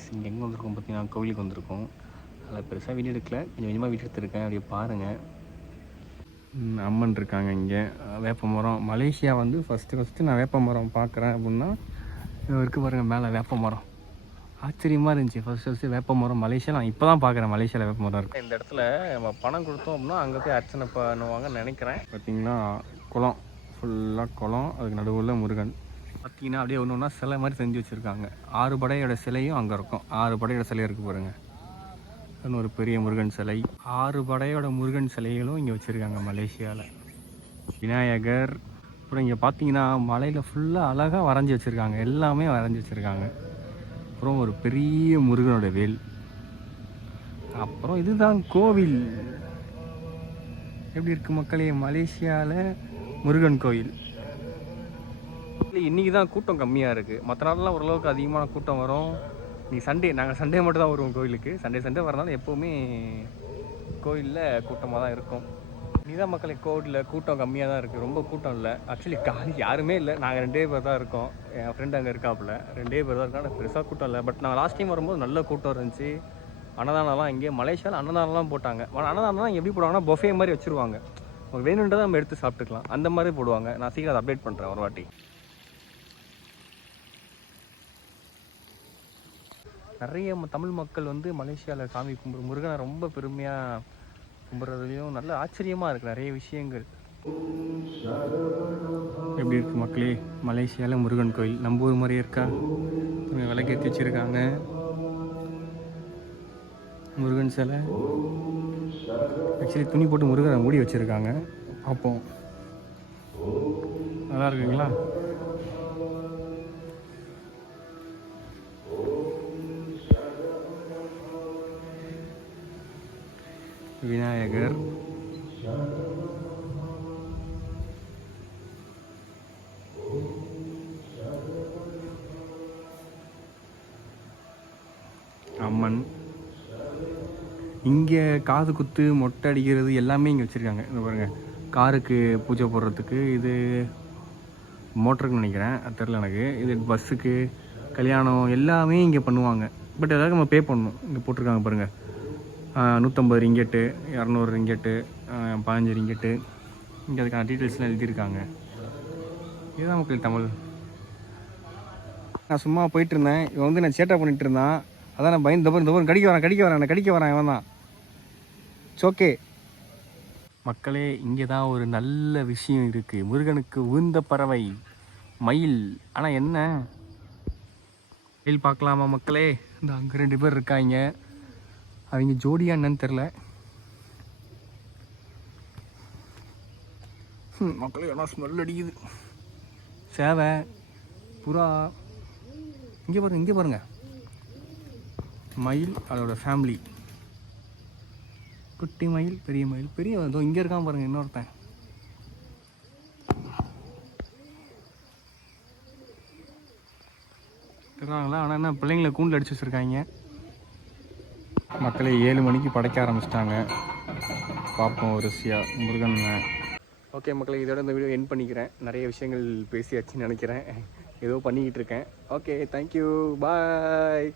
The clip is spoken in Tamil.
கைஸ் இங்கே எங்கே வந்திருக்கோம் பார்த்தீங்கன்னா கோவிலுக்கு வந்திருக்கோம். அதில் பெருசாக வீடியோ எடுக்கல, கொஞ்சம் கொஞ்சமாக வீடியோ எடுத்துருக்கேன். அப்படியே பாருங்கள். அம்மன் இருக்காங்க இங்கே. வேப்ப மரம். மலேசியா வந்து ஃபஸ்ட்டு நான் வேப்ப மரம் பார்க்குறேன் அப்படின்னா இருக்குது பாருங்கள் மேலே வேப்ப மரம். ஆச்சரியமாக இருந்துச்சு. ஃபஸ்ட்டு வேப்ப மரம் மலேசியா நான் இப்போ தான் பார்க்குறேன். மலேசியாவில் வேப்ப மரம் இருக்குது. இந்த இடத்துல நம்ம பணம் கொடுத்தோம் அப்படின்னா அங்கே போய் அர்ச்சனை பண்ணுவாங்கன்னு நினைக்கிறேன். பார்த்தீங்கன்னா குளம், ஃபுல்லாக குளம், அதுக்கு நடுவில் முருகன். பார்த்தீங்கன்னா அப்படியே ஒன்று ஒன்றா சிலை மாதிரி செஞ்சு வச்சுருக்காங்க. 6 படையோட சிலையும் அங்கே இருக்கும். 6 படையோட சிலை இருக்குது பாருங்கள். இன்னும் ஒரு பெரிய முருகன் சிலை. 6 படையோட முருகன் சிலைகளும் இங்கே வச்சுருக்காங்க மலேசியாவில். விநாயகர். அப்புறம் இங்கே பார்த்தீங்கன்னா மலையில் ஃபுல்லாக அழகாக வரைஞ்சி வச்சுருக்காங்க. எல்லாமே வரைஞ்சி வச்சுருக்காங்க. அப்புறம் ஒரு பெரிய முருகனோட வேல். அப்புறம் இதுதான் கோவில். எப்படி இருக்குது மக்களே மலேசியாவில் முருகன் கோவில். இன்றைக்கி தான் கூட்டம் கம்மியாக இருக்குது. மற்ற நாள்லாம் ஓரளவுக்கு அதிகமான கூட்டம் வரும். இன்றைக்கி நாங்கள் சண்டே மட்டும் தான் வருவோம் கோவிலுக்கு. சண்டே வரனால எப்போவுமே கோவிலில் கூட்டமாக தான் இருக்கும். இன்றைக்கி மக்களே கோவிலில் கூட்டம் கம்மியாக தான் இருக்குது. ரொம்ப கூட்டம் இல்லை. ஆக்சுவலி யாருமே இல்லை. நாங்கள் 2 பேர் தான் இருக்கோம். என் ஃப்ரெண்டு அங்கே இருக்காப்புல. 2 பேர் தான் இருக்காங்க. பெருசாக கூட்டம் இல்லை. பட் நாங்கள் லாஸ்ட் டைம் வரும்போது நல்ல கூட்டம் இருந்துச்சு. அன்னதானம்லாம் இங்கே மலேசியாவில் அன்னதானம்லாம் போட்டாங்க. அன்னதானம்லாம் எப்படி போடுவாங்கன்னா பொஃபே மாதிரி வச்சுருவாங்க. உங்களுக்கு வேணுன்றதை நம்ம எடுத்து சாப்பிட்டுக்கலாம். அந்த மாதிரி போடுவாங்க. நான் சீக்கிரம் அதை அப்டேட் பண்ணுறேன் ஒரு வாட்டி. நிறைய தமிழ் மக்கள் வந்து மலேசியாவில் சாமி கும்பிட்ற முருகனை ரொம்ப பெருமையாக கும்பிட்றதுலையும் நல்ல ஆச்சரியமாக இருக்குது நிறைய விஷயங்கள். எப்படி இருக்குது மக்களே மலேசியாவில் முருகன் கோயில். நம்ம ஊர் மாதிரியே இருக்கா? விளக்கேற்றி வச்சுருக்காங்க. முருகன் சிலை. ஆக்சுவலி துணி போட்டு முருகனை மூடி வச்சுருக்காங்க. பார்ப்போம். நல்லா இருக்குங்களா? விநாயகர். அம்மன். இங்கே காது குத்து, மொட்டை அடிக்கிறது எல்லாமே இங்கே வச்சுருக்காங்க. இந்த பாருங்கள், காருக்கு பூஜை போடுறதுக்கு. இது மோட்டருக்குன்னு நினைக்கிறேன், அது தெரில எனக்கு. இது பஸ்ஸுக்கு, கல்யாணம் எல்லாமே இங்கே பண்ணுவாங்க. பட் எல்லாருக்கும் நம்ம பே பண்ணணும். இங்கே போட்டிருக்காங்க பாருங்கள், 150 ரிங்கெட்டு, 200 ரிங்கெட்டு, 15 ரிங்கெட்டு. இங்கே அதுக்கான டீட்டெயில்ஸ்லாம் எழுதியிருக்காங்க. இதுதான் மக்கள் தமிழ். நான் சும்மா போயிட்டு இருந்தேன். இவன் வந்து நான் சேட்டா பண்ணிகிட்டு இருந்தான். அதான் நான் பயந்து தப்பு கடிக்க வரேன் இவன் தான். ஓகே மக்களே, இங்கே தான் ஒரு நல்ல விஷயம் இருக்குது. முருகனுக்கு உகந்த பறவை மயில். ஆனால் என்ன மயில் பார்க்கலாமா மக்களே? இந்த அங்கே 2 பேர் இருக்காங்க. அவங்க ஜோடியா என்னன்னு தெரில மக்களே. ஆனால் ஸ்மெல் அடிக்குது. சேவை, புறா. இங்கே பாருங்க மயில், அதோட ஃபேமிலி. குட்டி மயில், பெரிய மயில். இதோ இங்கே இருக்கான் பாருங்கள் இன்னொருத்தன். தெரியாங்களா? ஆனால் என்ன பிள்ளைங்களை கூண்டில் அடிச்சு வச்சுருக்காங்க. மக்களே 7 மணிக்கு படைக்க ஆரம்பிச்சிட்டாங்க. பார்ப்போம் ருசியாக முருகன். ஓகே மக்களே, இதோட இந்த வீடியோ எண்ட் பண்ணிக்கிறேன். நிறைய விஷயங்கள் பேசியாச்சுன்னு நினைக்கிறேன். ஏதோ பண்ணிக்கிட்டு இருக்கேன். ஓகே, தேங்க்யூ, பாய்.